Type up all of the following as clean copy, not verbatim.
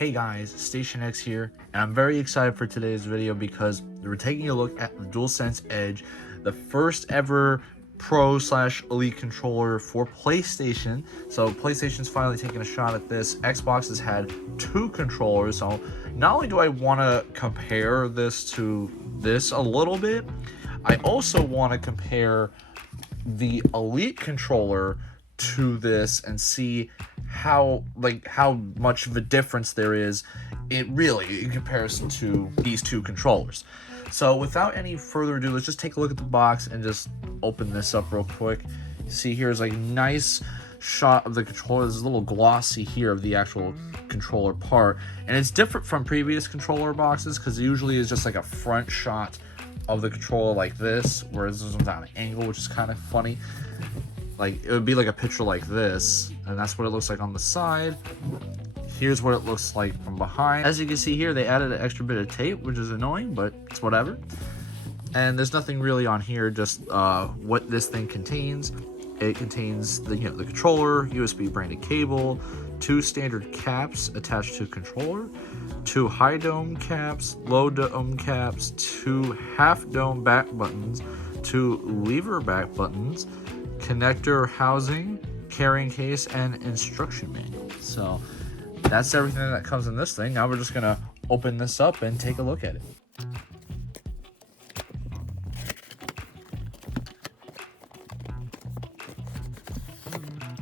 Hey guys, Station X here, and I'm very excited for today's video because we're taking a look at the DualSense Edge, the first ever Pro/Elite controller for PlayStation. So PlayStation's finally taking a shot at this. Xbox has had two controllers, so not only do I want to compare this to this a little bit, I also want to compare the Elite controller to this and see how much of a difference there is in comparison to these two controllers. So without any further ado, let's just take a look at the box and just open this up real quick. See, here's like nice shot of the controller. There's a little glossy here of the actual controller part, and it's different from previous controller boxes because it usually is just like a front shot of the controller like this, whereas this one's on an angle, which is kind of funny. Like, it would be like a picture like this, and that's what it looks like on the side. Here's what it looks like from behind. As you can see here, they added an extra bit of tape, which is annoying, but it's whatever. And there's nothing really on here, just what this thing contains. It contains the controller, USB branded cable, 2 standard caps attached to controller, 2 high dome caps, low dome caps, 2 half dome back buttons, 2 lever back buttons, connector housing, carrying case, and instruction manual. So that's everything that comes in this thing. Now we're just gonna open this up and take a look at it.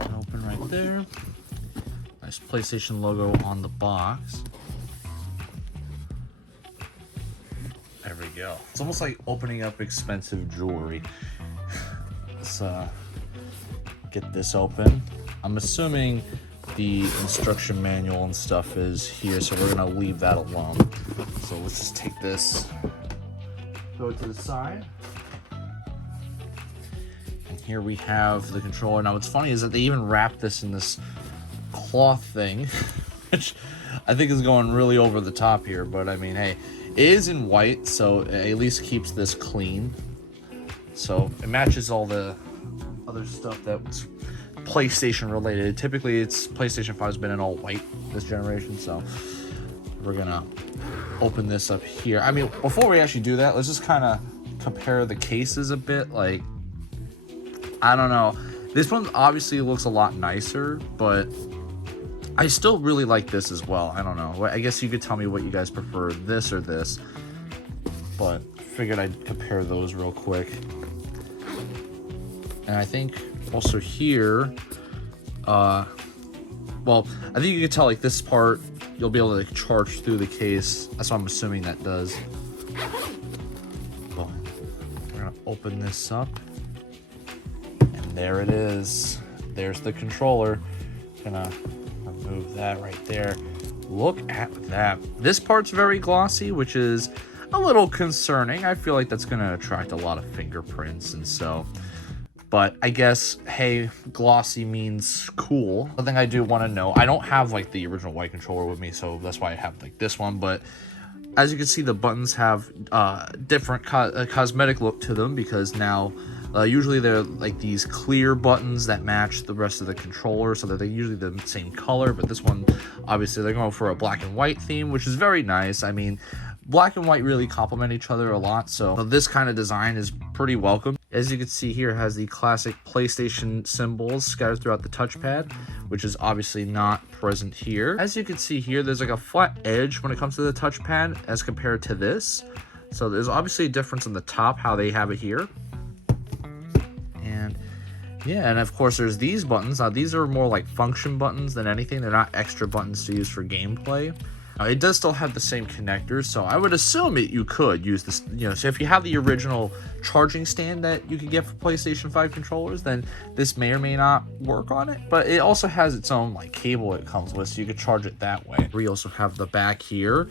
Open right there. Nice PlayStation logo on the box. There we go. It's almost like opening up expensive jewelry. Let's get this open. I'm assuming the instruction manual and stuff is here, so we're gonna leave that alone. So let's just take this, go to the side, and here we have the controller. Now what's funny is that they even wrapped this in this cloth thing, which I think is going really over the top here, but I mean, hey, it is in white, so it at least keeps this clean. So it matches all the other stuff that's PlayStation related. Typically, it's PlayStation 5 has been in all white this generation, so we're gonna open this up here. I mean, before we actually do that, let's just kind of compare the cases a bit. Like, I don't know. This one obviously looks a lot nicer, but I still really like this as well. I don't know. I guess you could tell me what you guys prefer, this or this, but figured I'd compare those real quick. And I think also here, well, I think you can tell like this part, you'll be able to like, charge through the case. That's what I'm assuming that does. Well, we're gonna open this up, and there it is. There's the controller. Gonna remove that right there. Look at that. This part's very glossy, which is a little concerning. I feel like that's gonna attract a lot of fingerprints, and so. But I guess, hey, glossy means cool. One thing I do want to know, I don't have like the original white controller with me, so that's why I have like this one. But as you can see, the buttons have different cosmetic look to them, because now usually they're like these clear buttons that match the rest of the controller, so that they're usually the same color. But this one, obviously, they're going for a black and white theme, which is very nice. I mean, black and white really complement each other a lot, so this kind of design is pretty welcome. As you can see here, it has the classic PlayStation symbols scattered throughout the touchpad, which is obviously not present here. As you can see here, there's like a flat edge when it comes to the touchpad as compared to this. So there's obviously a difference on the top, how they have it here. And yeah, and of course there's these buttons. Now these are more like function buttons than anything. They're not extra buttons to use for gameplay. It does still have the same connectors, so I would assume you could use this, so if you have the original charging stand that you could get for PlayStation 5 controllers, then this may or may not work on it. But it also has its own like cable it comes with, so you could charge it that way. We also have the back here.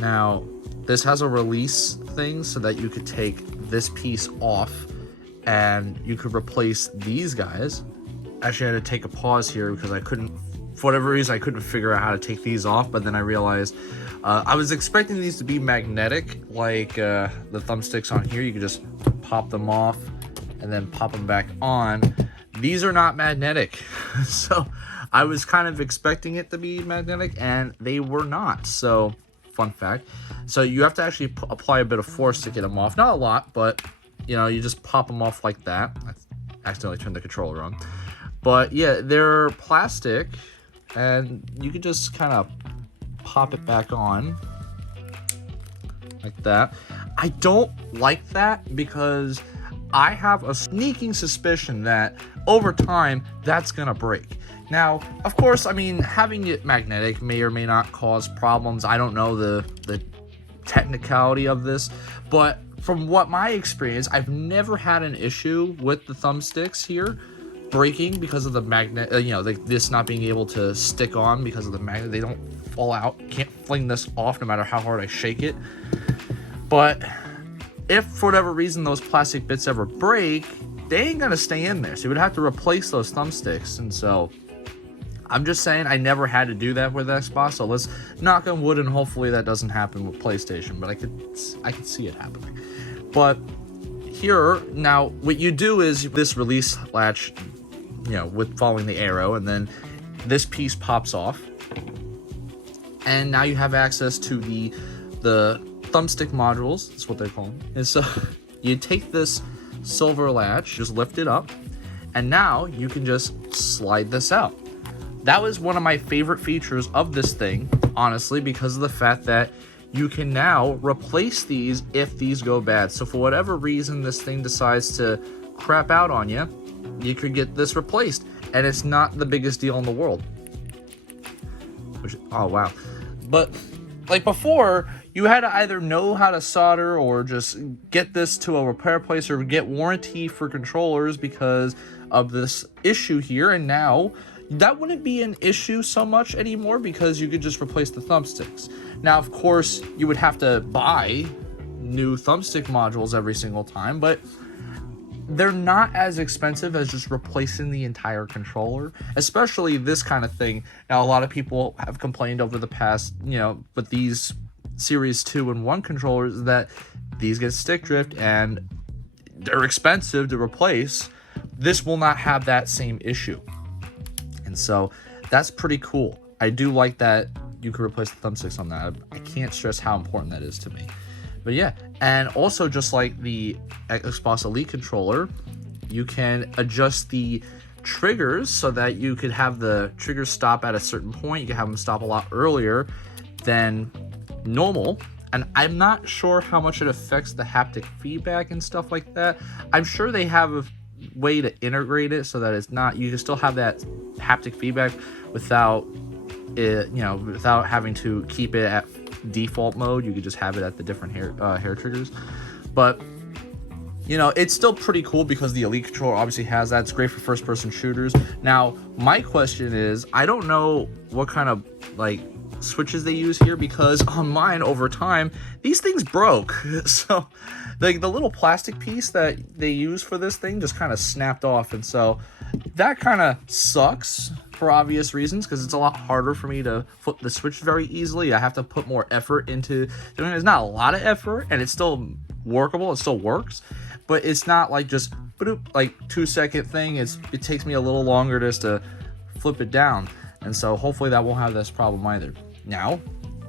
Now, this has a release thing so that you could take this piece off and you could replace these guys. Actually, I had to take a pause here because for whatever reason, I couldn't figure out how to take these off, but then I realized I was expecting these to be magnetic, like the thumbsticks on here. You could just pop them off and then pop them back on. These are not magnetic, so I was kind of expecting it to be magnetic, and they were not. So, fun fact. So you have to actually apply a bit of force to get them off. Not a lot, but you know, you just pop them off like that. I accidentally turned the controller on. But yeah, they're plastic, and you can just kind of pop it back on like that. I don't like that because I have a sneaking suspicion that over time that's gonna break. Now, of course, I mean, having it magnetic may or may not cause problems. I don't know the technicality of this, but from what my experience, I've never had an issue with the thumbsticks here breaking because of the magnet, you know, this not being able to stick on because of the magnet. They don't fall out. Can't fling this off no matter how hard I shake it. But if for whatever reason those plastic bits ever break, they ain't gonna stay in there. So you would have to replace those thumbsticks. And so I'm just saying, I never had to do that with Xbox. So let's knock on wood, and hopefully that doesn't happen with PlayStation. But I could see it happening. But here now, what you do is this release latch, you know, with following the arrow, and then this piece pops off, and now you have access to the thumbstick modules. That's what they call them. And so you take this silver latch, just lift it up, and now you can just slide this out. That was one of my favorite features of this thing, honestly, because of the fact that you can now replace these if these go bad. So for whatever reason this thing decides to crap out on you, you could get this replaced, and it's not the biggest deal in the world. Oh wow. But like before, you had to either know how to solder or just get this to a repair place or get warranty for controllers because of this issue here. And now that wouldn't be an issue so much anymore because you could just replace the thumbsticks. Now, of course, you would have to buy new thumbstick modules every single time, but they're not as expensive as just replacing the entire controller, especially this kind of thing. Now, a lot of people have complained over the past, you know, with these Series 2 and 1 controllers that these get stick drift and they're expensive to replace. This will not have that same issue. And so that's pretty cool. I do like that you can replace the thumbsticks on that. I can't stress how important that is to me. But yeah, and also just like the Xbox Elite controller, you can adjust the triggers so that you could have the triggers stop at a certain point. You can have them stop a lot earlier than normal. And I'm not sure how much it affects the haptic feedback and stuff like that. I'm sure they have a way to integrate it so that it's not, you can still have that haptic feedback without it, you know, without having to keep it at default mode. You could just have it at the different hair triggers. But you know, it's still pretty cool because the Elite controller obviously has that. It's great for first person shooters. Now my question is, I don't know what kind of like switches they use here, because on mine over time these things broke. So like the little plastic piece that they use for this thing just kind of snapped off, and so that kind of sucks for obvious reasons because it's a lot harder for me to flip the switch very easily. I have to put more effort into doing it. It's not a lot of effort and it's still workable, it still works, but it's not like just like 2-second thing. It takes me a little longer just to flip it down, and so hopefully that won't have this problem either. Now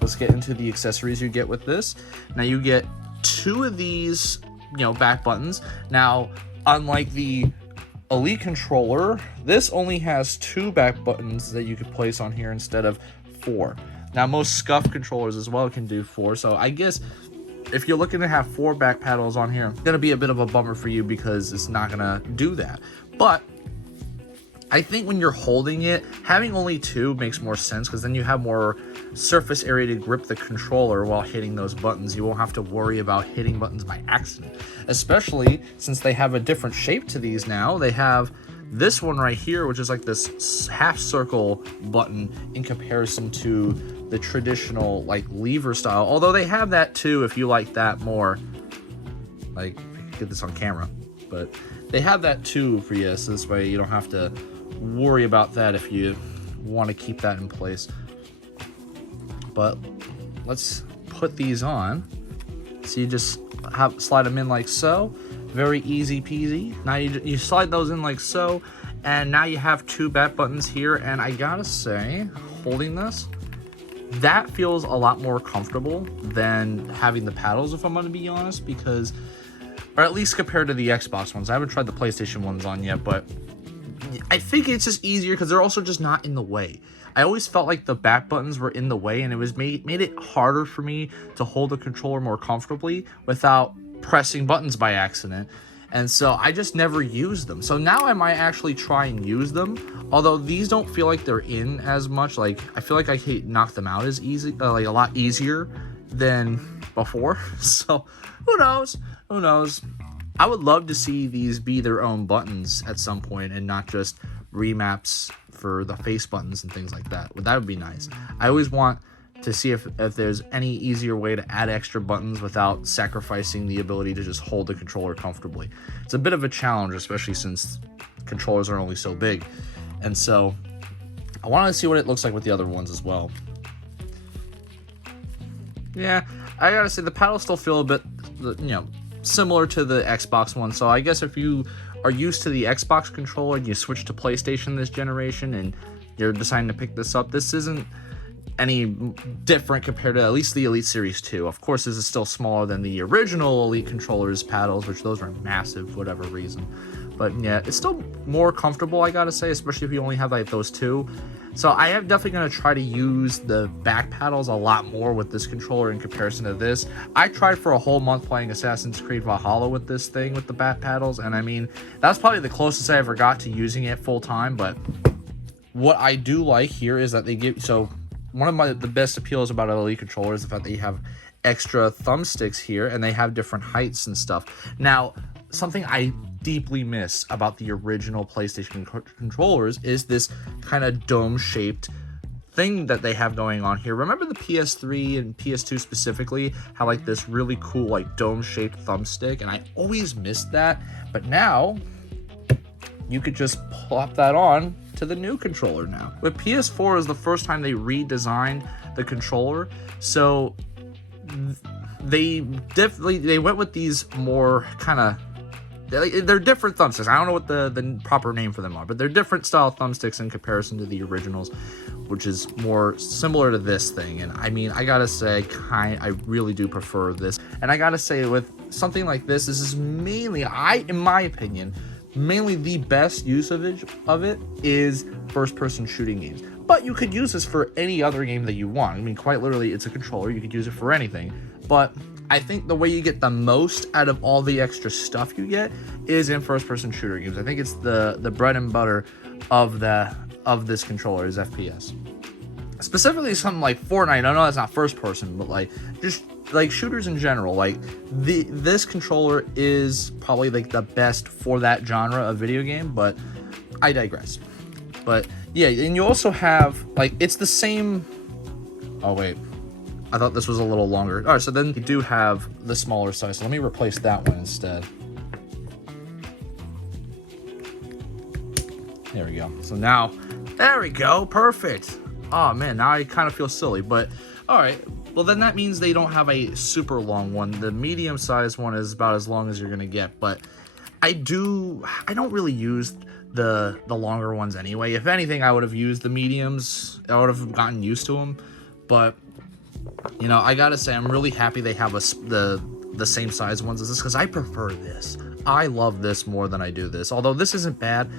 let's get into the accessories you get with this. Now you get 2 of these, you know, back buttons. Now unlike the Elite controller, this only has 2 back buttons that you could place on here instead of 4. Now most scuff controllers as well can do 4, so I guess if you're looking to have 4 back paddles on here, it's gonna be a bit of a bummer for you because it's not gonna do that. But I think when you're holding it, having only 2 makes more sense because then you have more surface area to grip the controller while hitting those buttons. You won't have to worry about hitting buttons by accident, especially since they have a different shape to these now. They have this one right here, which is like this half circle button in comparison to the traditional like lever style, although they have that too if you like that more. Like, get this on camera, but they have that too for you, so this way you don't have to worry about that if you want to keep that in place. But let's put these on. So you just slide them in like so, very easy peasy. Now you slide those in like so, And now you have 2 back buttons here, and I gotta say, holding this, that feels a lot more comfortable than having the paddles, if I'm gonna be honest, because, or at least compared to the Xbox ones. I haven't tried the PlayStation ones on yet, but I think it's just easier because they're also just not in the way. I always felt like the back buttons were in the way, and it was made it harder for me to hold the controller more comfortably without pressing buttons by accident. And so I just never used them. So now I might actually try and use them. Although these don't feel like they're in as much. Like, I feel like I can knock them out as easy, like a lot easier than before. So who knows? Who knows? I would love to see these be their own buttons at some point and not just remaps for the face buttons and things like that. But that would be nice. I always want to see if there's any easier way to add extra buttons without sacrificing the ability to just hold the controller comfortably. It's a bit of a challenge, especially since controllers are only so big. And so I wanted to see what it looks like with the other ones as well. Yeah, I gotta say the paddles still feel a bit, similar to the Xbox one. So I guess if you are used to the Xbox controller and you switch to PlayStation this generation and you're deciding to pick this up, this isn't any different compared to at least the Elite Series 2. Of course, this is still smaller than the original Elite controllers paddles, which those are massive for whatever reason. But yeah, it's still more comfortable, I gotta say, especially if you only have like those 2. So I am definitely going to try to use the back paddles a lot more with this controller in comparison to this. I tried for a whole month playing Assassin's Creed Valhalla with this thing with the back paddles, and I mean, that's probably the closest I ever got to using it full time. But what I do like here is that they give, so one of the best appeals about an Elite controller is the fact that you have extra thumbsticks here and they have different heights and stuff. Now, something I deeply miss about the original PlayStation controllers is this kind of dome-shaped thing that they have going on here. Remember the PS3 and PS2 specifically had like this really cool like dome-shaped thumbstick, and I always missed that. But now you could just plop that on to the new controller now. With PS4 is the first time they redesigned the controller, so they went with these more kind of, they're different thumbsticks. I don't know what the proper name for them are, but they're different style thumbsticks in comparison to the originals, which is more similar to this thing. And I mean, I gotta say, I really do prefer this. And I gotta say, with something like this is mainly, in my opinion, mainly the best use of it is first-person shooting games. But you could use this for any other game that you want. I mean, quite literally, it's a controller. You could use it for anything. But I think the way you get the most out of all the extra stuff you get is in first-person shooter games. I think it's the bread and butter of this controller is FPS. Specifically something like Fortnite. I know that's not first person, but like just like shooters in general. Like this controller is probably like the best for that genre of video game, but I digress. But yeah, and you also have like, it's the same. Oh wait, I thought this was a little longer. All right, so then you do have the smaller size. So let me replace that one instead. There we go. So now, there we go, perfect. Oh man, now I kind of feel silly, but all right. Well, then that means they don't have a super long one. The medium sized one is about as long as you're gonna get, but I don't really use the longer ones anyway. If anything, I would have used the mediums. I would have gotten used to them, but you know, I gotta say, I'm really happy they have the same size ones as this, because I prefer this. I love this more than I do this. Although this isn't bad,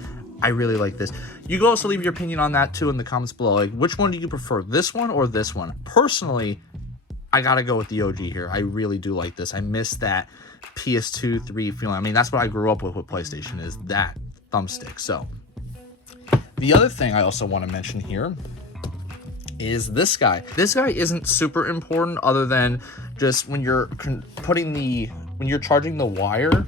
I really like this. You can also leave your opinion on that too in the comments below. Like, which one do you prefer, this one or this one? Personally, I gotta go with the OG here. I really do like this. I miss that PS2, 3 feeling. I mean, that's what I grew up with PlayStation, is that thumbstick. So, the other thing I also want to mention here is this guy. This guy isn't super important, other than just when you're when you're charging the wire,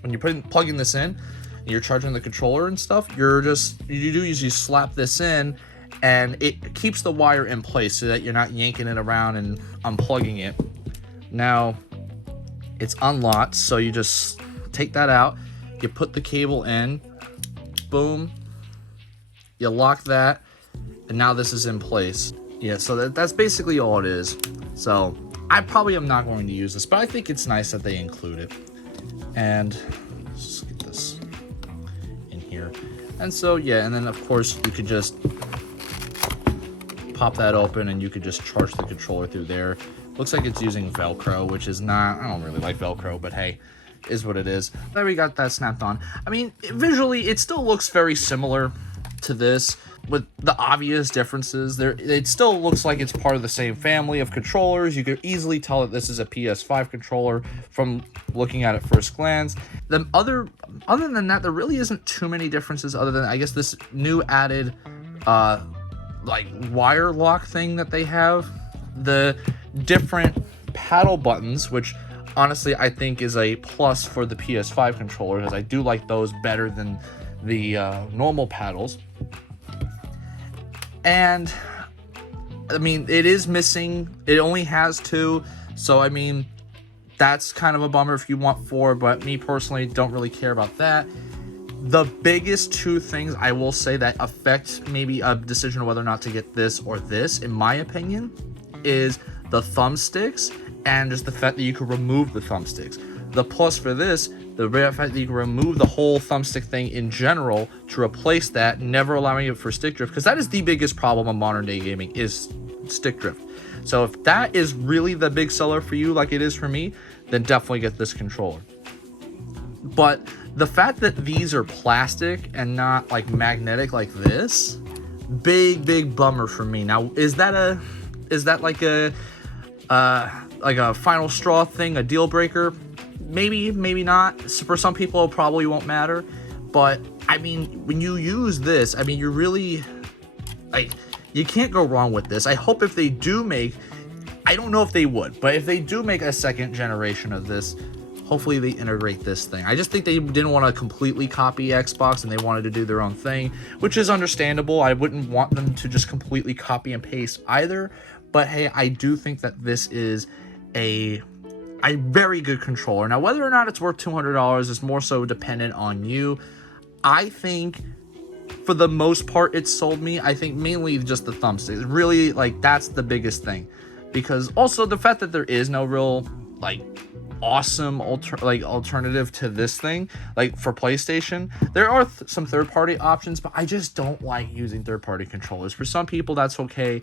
when you're plugging this in, and you're charging the controller and stuff, you usually slap this in, and it keeps the wire in place so that you're not yanking it around and unplugging it. Now, it's unlocked, so you just take that out, you put the cable in, boom, you lock that, and now this is in place. Yeah, so that's basically all it is. So I probably am not going to use this, but I think it's nice that they include it. And let's get this in here. And so yeah, and then of course you could just pop that open and you could just charge the controller through there. Looks like it's using Velcro, which is not, I don't really like Velcro, but hey, is what it is. There, we got that snapped on. I mean, visually it still looks very similar to this, with the obvious differences. There, it still looks like it's part of the same family of controllers. You could easily tell that this is a PS5 controller from looking at it first glance. The other than that, there really isn't too many differences, other than I guess this new added like wire lock thing that they have, the different paddle buttons, which honestly I think is a plus for the PS5 controller, because I do like those better than the normal paddles. And I mean, it is missing, it only has 2, so I mean, that's kind of a bummer if you want 4, but me personally don't really care about that. The biggest 2 things I will say that affect maybe a decision of whether or not to get this or this, in my opinion, is the thumbsticks and just the fact that you can remove the thumbsticks. The plus for this, the fact that you can remove the whole thumbstick thing in general to replace that, never allowing it for stick drift, because that is the biggest problem of modern day gaming, is stick drift. So if that is really the big seller for you like it is for me, then definitely get this controller. But the fact that these are plastic and not like magnetic like this, big bummer for me. Now, is that like a final straw thing, a deal breaker? Maybe, maybe not. For some people, it probably won't matter. But I mean, when you use this, I mean, you're really like, you can't go wrong with this. I hope if they do make, I don't know if they would, but if they do make a second generation of this, hopefully they integrate this thing. I just think they didn't want to completely copy Xbox and they wanted to do their own thing, which is understandable. I wouldn't want them to just completely copy and paste either. But hey, I do think that this is a very good controller. Now, whether or not it's worth $200 is more so dependent on you. I think for the most part it sold me. I think mainly just the thumbstick. Really, like, that's the biggest thing. Because also the fact that there is no real like awesome alternative to this thing, like for PlayStation, there are some third-party options, but I just don't like using third-party controllers. For some people that's okay.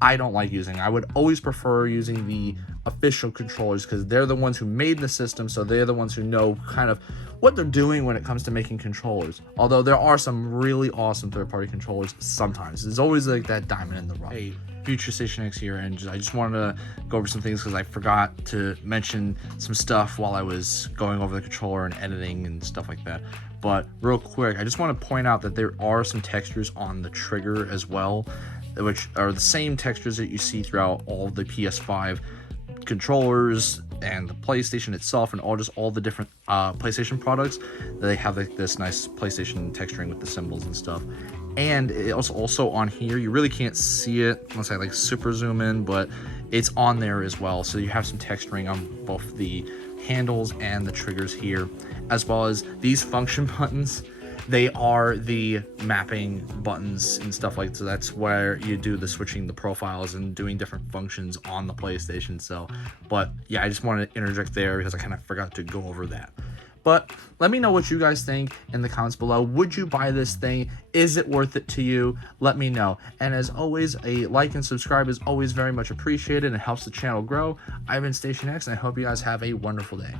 I don't like using. I would always prefer using the official controllers, because they're the ones who made the system, so they're the ones who know kind of what they're doing when it comes to making controllers. Although there are some really awesome third-party controllers sometimes. There's always like that diamond in the rough. Hey, Future Station X here, and I just wanted to go over some things because I forgot to mention some stuff while I was going over the controller and editing and stuff like that. But real quick, I just want to point out that there are some textures on the trigger as well, which are the same textures that you see throughout all the PS5 controllers and the PlayStation itself, and all the different PlayStation products. They have like this nice PlayStation texturing with the symbols and stuff. And it also on here, you really can't see it unless I like super zoom in, but it's on there as well. So you have some texturing on both the handles and the triggers here, as well as these function buttons. They are the mapping buttons and stuff like that. So that's where you do the switching the profiles and doing different functions on the PlayStation. So, but yeah, I just wanted to interject there because I kind of forgot to go over that. But let me know what you guys think in the comments below. Would you buy this thing? Is it worth it to you? Let me know. And as always, a like and subscribe is always very much appreciated and helps the channel grow. I've been Station X, and I hope you guys have a wonderful day.